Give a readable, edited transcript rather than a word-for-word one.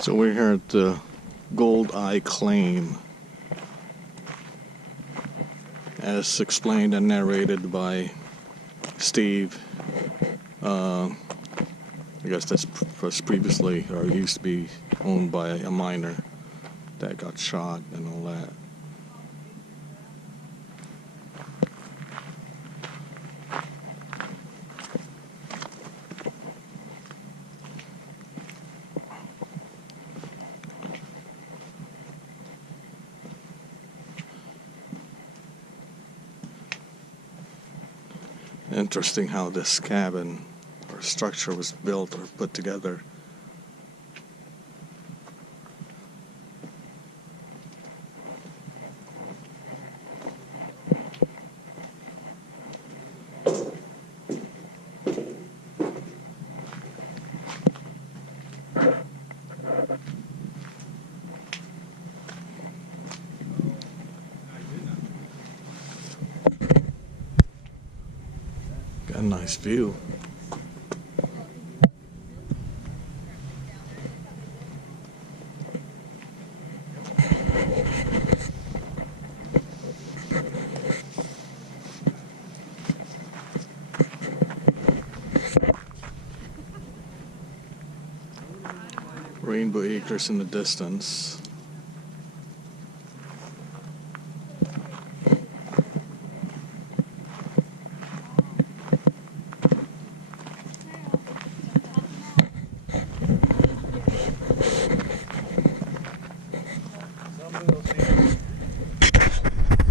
So we're here at the Gold Eye Claim, as explained and narrated by Steve. I guess that was previously, or used to be, owned by a miner that got shot and all that. Interesting how this cabin or structure was built or put together. Got a nice view. Rainbow Acres in the distance.